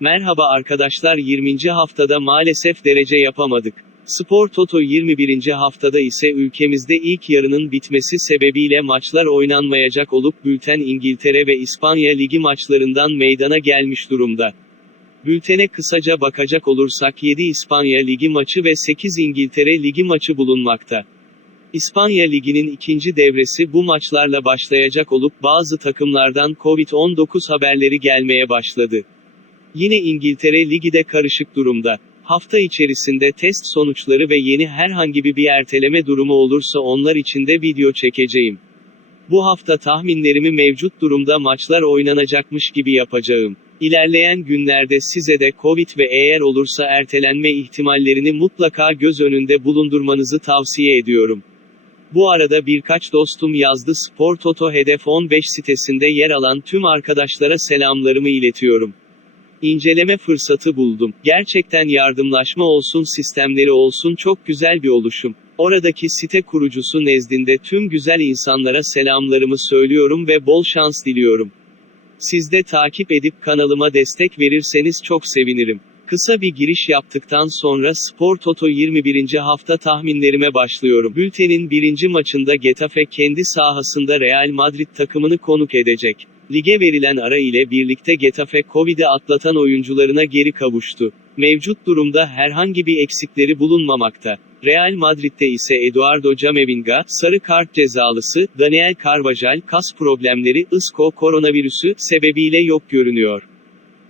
Merhaba arkadaşlar 20. haftada maalesef derece yapamadık. Spor Toto 21. haftada ise ülkemizde ilk yarının bitmesi sebebiyle maçlar oynanmayacak olup bülten İngiltere ve İspanya ligi maçlarından meydana gelmiş durumda. Bültene kısaca bakacak olursak 7 İspanya ligi maçı ve 8 İngiltere ligi maçı bulunmakta. İspanya Ligi'nin ikinci devresi bu maçlarla başlayacak olup bazı takımlardan Covid-19 haberleri gelmeye başladı. Yine İngiltere Ligi de karışık durumda. Hafta içerisinde test sonuçları ve yeni herhangi bir erteleme durumu olursa onlar için de video çekeceğim. Bu hafta tahminlerimi mevcut durumda maçlar oynanacakmış gibi yapacağım. İlerleyen günlerde size de Covid ve eğer olursa ertelenme ihtimallerini mutlaka göz önünde bulundurmanızı tavsiye ediyorum. Bu arada birkaç dostum yazdı Spor Toto Hedef 15 sitesinde yer alan tüm arkadaşlara selamlarımı iletiyorum. İnceleme fırsatı buldum. Gerçekten yardımlaşma olsun sistemleri olsun çok güzel bir oluşum. Oradaki site kurucusu nezdinde tüm güzel insanlara selamlarımı söylüyorum ve bol şans diliyorum. Siz de takip edip kanalıma destek verirseniz çok sevinirim. Kısa bir giriş yaptıktan sonra Spor Toto 21. hafta tahminlerime başlıyorum. Bültenin birinci maçında Getafe kendi sahasında Real Madrid takımını konuk edecek. Lige verilen ara ile birlikte Getafe Covid'i atlatan oyuncularına geri kavuştu. Mevcut durumda herhangi bir eksikleri bulunmamakta. Real Madrid'de ise Eduardo Camavinga, sarı kart cezalısı, Daniel Carvajal, kas problemleri, Isco koronavirüsü sebebiyle yok görünüyor.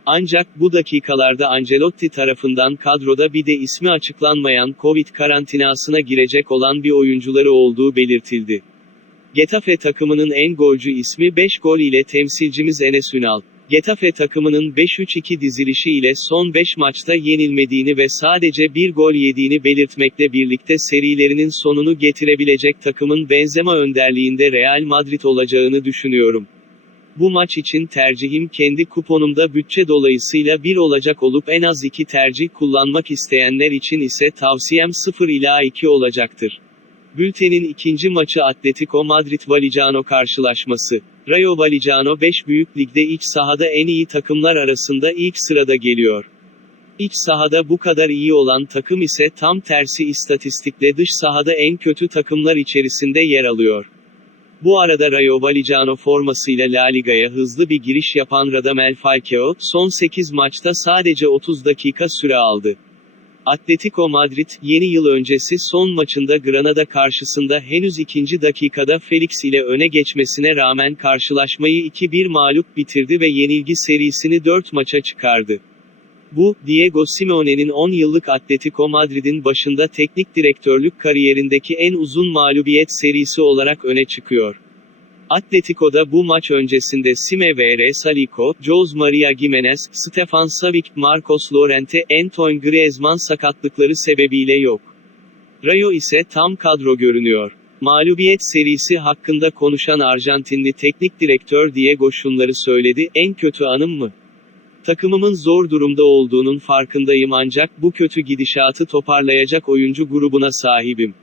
Ancak bu dakikalarda Ancelotti tarafından kadroda bir de ismi açıklanmayan Covid karantinasına girecek olan bir oyuncuları olduğu belirtildi. Getafe takımının en golcü ismi 5 gol ile temsilcimiz Enes Ünal. Getafe takımının 5-3-2 dizilişi ile son 5 maçta yenilmediğini ve sadece bir gol yediğini belirtmekle birlikte serilerinin sonunu getirebilecek takımın Benzema önderliğinde Real Madrid olacağını düşünüyorum. Bu maç için tercihim kendi kuponumda bütçe dolayısıyla 1 olacak olup en az 2 tercih kullanmak isteyenler için ise tavsiyem 0 ila 2 olacaktır. Bültenin ikinci maçı Atletico Madrid-Vallecano karşılaşması. Rayo Vallecano 5 büyük ligde iç sahada en iyi takımlar arasında ilk sırada geliyor. İç sahada bu kadar iyi olan takım ise tam tersi istatistikle dış sahada en kötü takımlar içerisinde yer alıyor. Bu arada Rayo Vallecano formasıyla La Liga'ya hızlı bir giriş yapan Radamel Falcao, son 8 maçta sadece 30 dakika süre aldı. Atletico Madrid, yeni yıl öncesi son maçında Granada karşısında henüz ikinci dakikada Felix ile öne geçmesine rağmen karşılaşmayı 2-1 mağlup bitirdi ve yenilgi serisini 4 maça çıkardı. Bu, Diego Simeone'nin 10 yıllık Atletico Madrid'in başında teknik direktörlük kariyerindeki en uzun mağlubiyet serisi olarak öne çıkıyor. Atletico'da bu maç öncesinde Sime vs Salico, Jose Maria Gimenez, Stefan Savic, Marcos Llorente, Antoine Griezmann sakatlıkları sebebiyle yok. Rayo ise tam kadro görünüyor. Mağlubiyet serisi hakkında konuşan Arjantinli teknik direktör Diego şunları söyledi, en kötü anım mı? Takımımın zor durumda olduğunun farkındayım ancak bu kötü gidişatı toparlayacak oyuncu grubuna sahibim.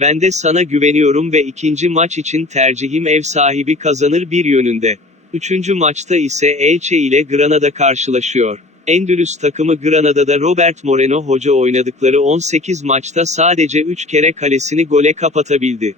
Ben de sana güveniyorum ve ikinci maç için tercihim ev sahibi kazanır bir yönünde. Üçüncü maçta ise Elche ile Granada karşılaşıyor. Endülüs takımı Granada'da Robert Moreno hoca oynadıkları 18 maçta sadece 3 kere kalesini gole kapatabildi.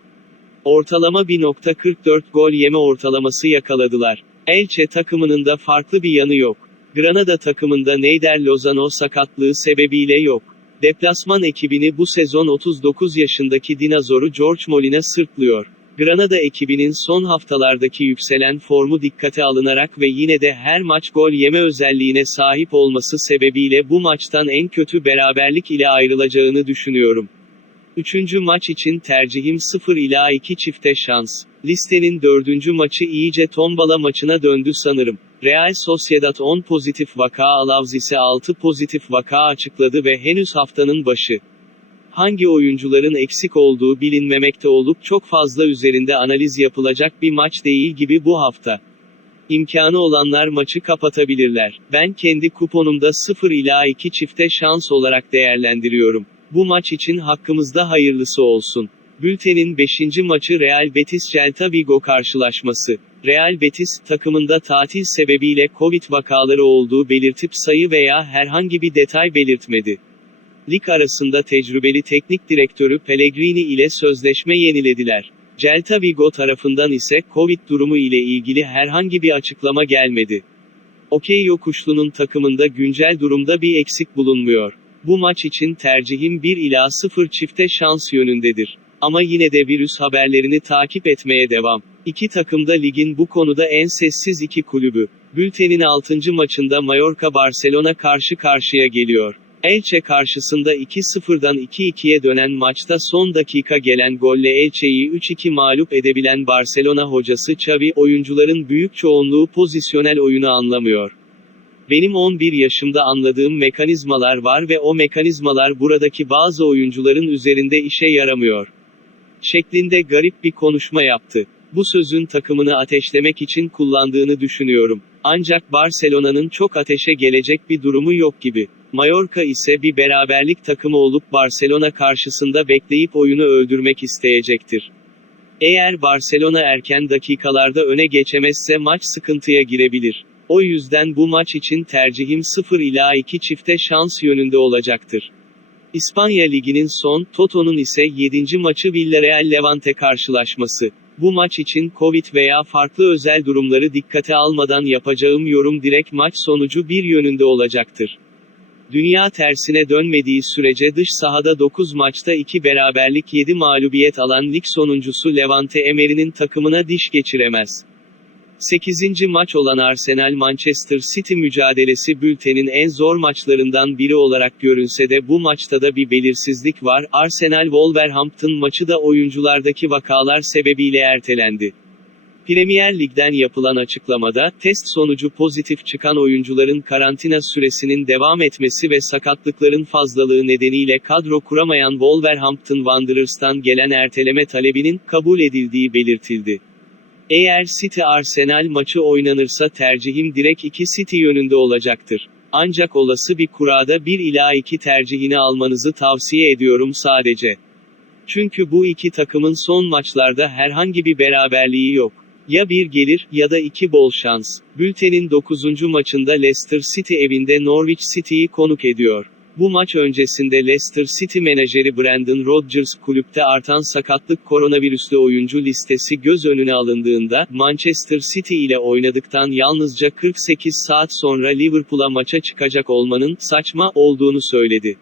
Ortalama 1.44 gol yeme ortalaması yakaladılar. Elche takımının da farklı bir yanı yok. Granada takımında Neider Lozano sakatlığı sebebiyle yok. Deplasman ekibini bu sezon 39 yaşındaki dinazoru George Molina sırtlıyor. Granada ekibinin son haftalardaki yükselen formu dikkate alınarak ve yine de her maç gol yeme özelliğine sahip olması sebebiyle bu maçtan en kötü beraberlik ile ayrılacağını düşünüyorum. Üçüncü maç için tercihim 0 ila 2 çifte şans. Listenin dördüncü maçı iyice tombala maçına döndü sanırım. Real Sociedad 10 pozitif vaka Alavz ise 6 pozitif vaka açıkladı ve henüz haftanın başı. Hangi oyuncuların eksik olduğu bilinmemekte olup çok fazla üzerinde analiz yapılacak bir maç değil gibi bu hafta. İmkanı olanlar maçı kapatabilirler. Ben kendi kuponumda 0 ila 2 çifte şans olarak değerlendiriyorum. Bu maç için hakkımızda hayırlısı olsun. Bültenin 5. maçı Real Betis Celta Vigo karşılaşması. Real Betis, takımında tatil sebebiyle Covid vakaları olduğu belirtip sayı veya herhangi bir detay belirtmedi. Lig arasında tecrübeli teknik direktörü Pellegrini ile sözleşme yenilediler. Celta Vigo tarafından ise Covid durumu ile ilgili herhangi bir açıklama gelmedi. Okey Yokuşlu'nun takımında güncel durumda bir eksik bulunmuyor. Bu maç için tercihim 1 ila 0 çifte şans yönündedir. Ama yine de virüs haberlerini takip etmeye devam. İki takım da ligin bu konuda en sessiz iki kulübü. Bültenin 6. maçında Mallorca Barcelona karşı karşıya geliyor. Elche karşısında 2-0'dan 2-2'ye dönen maçta son dakika gelen golle Elche'yi 3-2 mağlup edebilen Barcelona hocası Xavi, oyuncuların büyük çoğunluğu pozisyonel oyunu anlamıyor. Benim 11 yaşımda anladığım mekanizmalar var ve o mekanizmalar buradaki bazı oyuncuların üzerinde işe yaramıyor. Şeklinde garip bir konuşma yaptı. Bu sözün takımını ateşlemek için kullandığını düşünüyorum. Ancak Barcelona'nın çok ateşe gelecek bir durumu yok gibi. Mallorca ise bir beraberlik takımı olup Barcelona karşısında bekleyip oyunu öldürmek isteyecektir. Eğer Barcelona erken dakikalarda öne geçemezse maç sıkıntıya girebilir. O yüzden bu maç için tercihim 0 ila 2 çifte şans yönünde olacaktır. İspanya Ligi'nin son, Toto'nun ise 7. maçı Villarreal Levante karşılaşması. Bu maç için Covid veya farklı özel durumları dikkate almadan yapacağım yorum direkt maç sonucu bir yönünde olacaktır. Dünya tersine dönmediği sürece dış sahada 9 maçta 2 beraberlik 7 mağlubiyet alan lig sonuncusu Levante Emery'nin takımına diş geçiremez. 8. maç olan Arsenal-Manchester City mücadelesi bültenin en zor maçlarından biri olarak görünse de bu maçta da bir belirsizlik var. Arsenal-Wolverhampton maçı da oyunculardaki vakalar sebebiyle ertelendi. Premier Lig'den yapılan açıklamada, test sonucu pozitif çıkan oyuncuların karantina süresinin devam etmesi ve sakatlıkların fazlalığı nedeniyle kadro kuramayan Wolverhampton Wanderers'tan gelen erteleme talebinin kabul edildiği belirtildi. Eğer City Arsenal maçı oynanırsa tercihim direkt 2 City yönünde olacaktır. Ancak olası bir kurada 1 ila 2 tercihini almanızı tavsiye ediyorum sadece. Çünkü bu iki takımın son maçlarda herhangi bir beraberliği yok. Ya bir gelir, ya da iki bol şans. Bültenin 9. maçında Leicester City evinde Norwich City'yi konuk ediyor. Bu maç öncesinde Leicester City menajeri Brandon Rodgers kulüpte artan sakatlık koronavirüslü oyuncu listesi göz önüne alındığında, Manchester City ile oynadıktan yalnızca 48 saat sonra Liverpool'a maça çıkacak olmanın saçma olduğunu söyledi.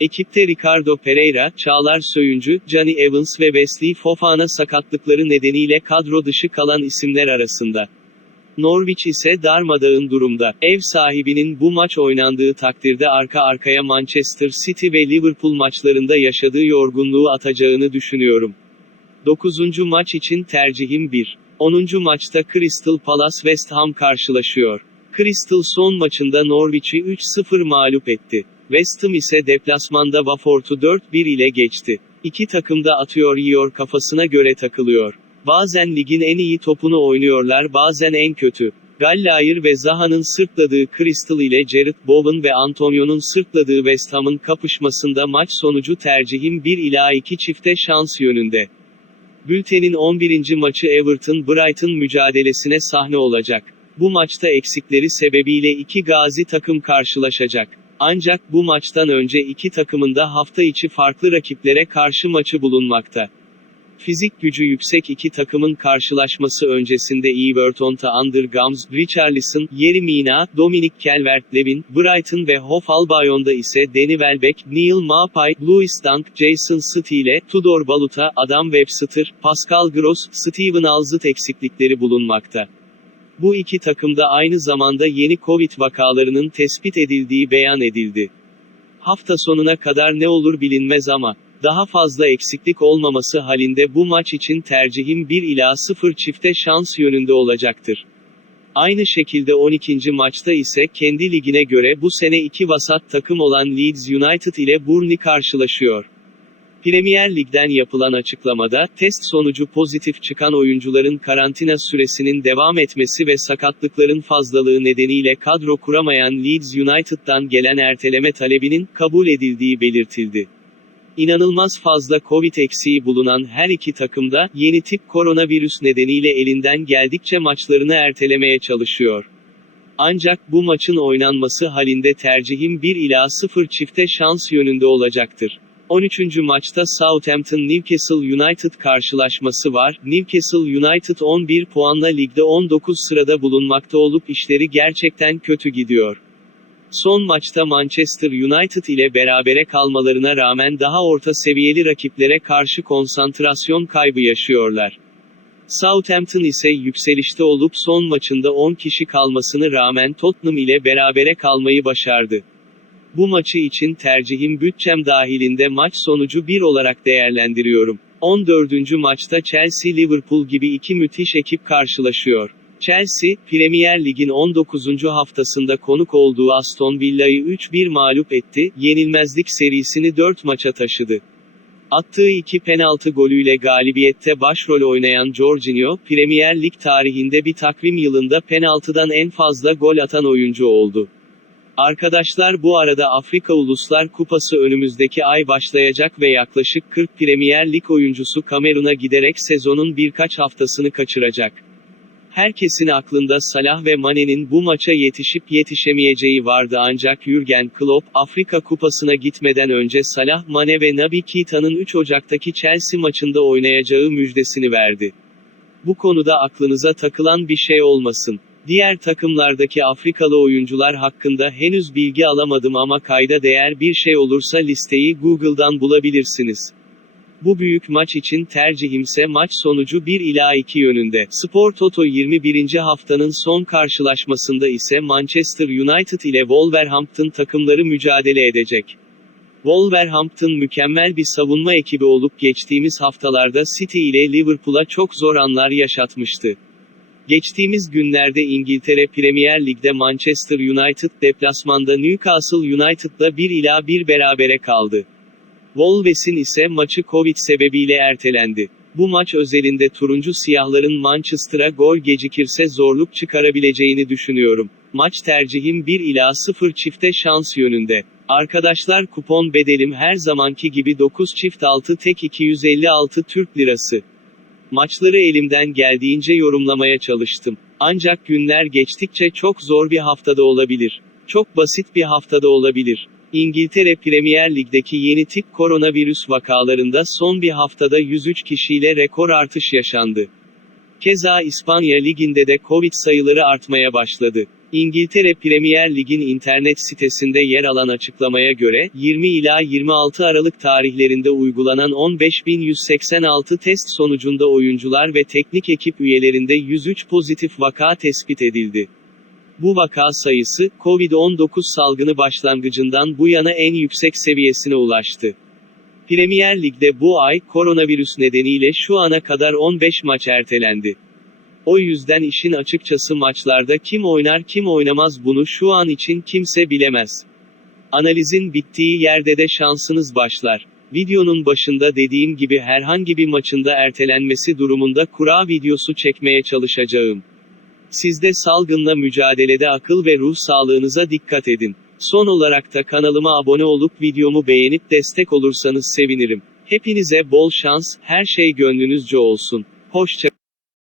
Ekipte Ricardo Pereira, Çağlar Söyüncü, Johnny Evans ve Wesley Fofana sakatlıkları nedeniyle kadro dışı kalan isimler arasında. Norwich ise darmadağın durumda. Ev sahibinin bu maç oynandığı takdirde arka arkaya Manchester City ve Liverpool maçlarında yaşadığı yorgunluğu atacağını düşünüyorum. 9. maç için tercihim 1. 10. maçta Crystal Palace West Ham karşılaşıyor. Crystal son maçında Norwich'i 3-0 mağlup etti. West Ham ise deplasmanda Watford'u 4-1 ile geçti. İki takım da atıyor yiyor kafasına göre takılıyor. Bazen ligin en iyi topunu oynuyorlar bazen en kötü. Gallayer ve Zaha'nın sırtladığı Crystal ile Jared Bowen ve Antonio'nun sırtladığı West Ham'ın kapışmasında maç sonucu tercihim 1 ila 2 çifte şans yönünde. Bültenin 11. maçı Everton-Brighton mücadelesine sahne olacak. Bu maçta eksikleri sebebiyle iki gazi takım karşılaşacak. Ancak bu maçtan önce iki takımın da hafta içi farklı rakiplere karşı maçı bulunmakta. Fizik gücü yüksek iki takımın karşılaşması öncesinde Everton'ta Undergams, Richarlison, Yeri Mina, Dominic Calvert-Lewin, Brighton ve Hof Albion'da ise Danny Welbeck, Neil Maupay, Louis Dunk, Jason Steele, Tudor Baluta, Adam Webster, Pascal Gross, Steven Alzit eksiklikleri bulunmakta. Bu iki takımda aynı zamanda yeni Covid vakalarının tespit edildiği beyan edildi. Hafta sonuna kadar ne olur bilinmez ama, daha fazla eksiklik olmaması halinde bu maç için tercihim 1 ila 0 çifte şans yönünde olacaktır. Aynı şekilde 12. maçta ise kendi ligine göre bu sene iki vasat takım olan Leeds United ile Burnley karşılaşıyor. Premier Lig'den yapılan açıklamada, test sonucu pozitif çıkan oyuncuların karantina süresinin devam etmesi ve sakatlıkların fazlalığı nedeniyle kadro kuramayan Leeds United'dan gelen erteleme talebinin kabul edildiği belirtildi. İnanılmaz fazla Covid eksiği bulunan her iki takım da, yeni tip koronavirüs nedeniyle elinden geldikçe maçlarını ertelemeye çalışıyor. Ancak bu maçın oynanması halinde tercihim 1 ila 0 çifte şans yönünde olacaktır. 13. maçta Southampton Newcastle United karşılaşması var. Newcastle United 11 puanla ligde 19 sırada bulunmakta olup işleri gerçekten kötü gidiyor. Son maçta Manchester United ile berabere kalmalarına rağmen daha orta seviyeli rakiplere karşı konsantrasyon kaybı yaşıyorlar. Southampton ise yükselişte olup son maçında 10 kişi kalmasını rağmen Tottenham ile berabere kalmayı başardı. Bu maçı için tercihim bütçem dahilinde maç sonucu 1 olarak değerlendiriyorum. 14. maçta Chelsea-Liverpool gibi iki müthiş ekip karşılaşıyor. Chelsea, Premier Lig'in 19. haftasında konuk olduğu Aston Villa'yı 3-1 mağlup etti, yenilmezlik serisini 4 maça taşıdı. Attığı iki penaltı golüyle galibiyette başrol oynayan Jorginho, Premier Lig tarihinde bir takvim yılında penaltıdan en fazla gol atan oyuncu oldu. Arkadaşlar bu arada Afrika Uluslar Kupası önümüzdeki ay başlayacak ve yaklaşık 40 Premier Lig oyuncusu Kamerun'a giderek sezonun birkaç haftasını kaçıracak. Herkesin aklında Salah ve Mane'nin bu maça yetişip yetişemeyeceği vardı ancak Jürgen Klopp, Afrika Kupası'na gitmeden önce Salah, Mane ve Naby Keita'nın 3 Ocak'taki Chelsea maçında oynayacağı müjdesini verdi. Bu konuda aklınıza takılan bir şey olmasın. Diğer takımlardaki Afrikalı oyuncular hakkında henüz bilgi alamadım ama kayda değer bir şey olursa listeyi Google'dan bulabilirsiniz. Bu büyük maç için tercihimse maç sonucu 1 ila 2 yönünde. Spor Toto 21. haftanın son karşılaşmasında ise Manchester United ile Wolverhampton takımları mücadele edecek. Wolverhampton mükemmel bir savunma ekibi olup geçtiğimiz haftalarda City ile Liverpool'a çok zor anlar yaşatmıştı. Geçtiğimiz günlerde İngiltere Premier Lig'de Manchester United deplasmanda Newcastle United'la 1 ila 1 berabere kaldı. Wolves'in ise maçı Covid sebebiyle ertelendi. Bu maç özelinde turuncu siyahların Manchester'a gol gecikirse zorluk çıkarabileceğini düşünüyorum. Maç tercihim 1 ila 0 çifte şans yönünde. Arkadaşlar kupon bedelim her zamanki gibi 9 çift 6 tek 256 Türk Lirası. Maçları elimden geldiğince yorumlamaya çalıştım. Ancak günler geçtikçe çok zor bir haftada olabilir. Çok basit bir haftada olabilir. İngiltere Premier Lig'deki yeni tip koronavirüs vakalarında son bir haftada 103 kişiyle rekor artış yaşandı. Keza İspanya Ligi'nde de Covid sayıları artmaya başladı. İngiltere Premier Lig'in internet sitesinde yer alan açıklamaya göre, 20 ila 26 Aralık tarihlerinde uygulanan 15.186 test sonucunda oyuncular ve teknik ekip üyelerinde 103 pozitif vaka tespit edildi. Bu vaka sayısı, Covid-19 salgını başlangıcından bu yana en yüksek seviyesine ulaştı. Premier Lig'de bu ay, koronavirüs nedeniyle şu ana kadar 15 maç ertelendi. O yüzden işin açıkçası maçlarda kim oynar kim oynamaz bunu şu an için kimse bilemez. Analizin bittiği yerde de şansınız başlar. Videonun başında dediğim gibi herhangi bir maçında ertelenmesi durumunda kura videosu çekmeye çalışacağım. Siz de salgınla mücadelede akıl ve ruh sağlığınıza dikkat edin. Son olarak da kanalıma abone olup videomu beğenip destek olursanız sevinirim. Hepinize bol şans, her şey gönlünüzce olsun. Hoşça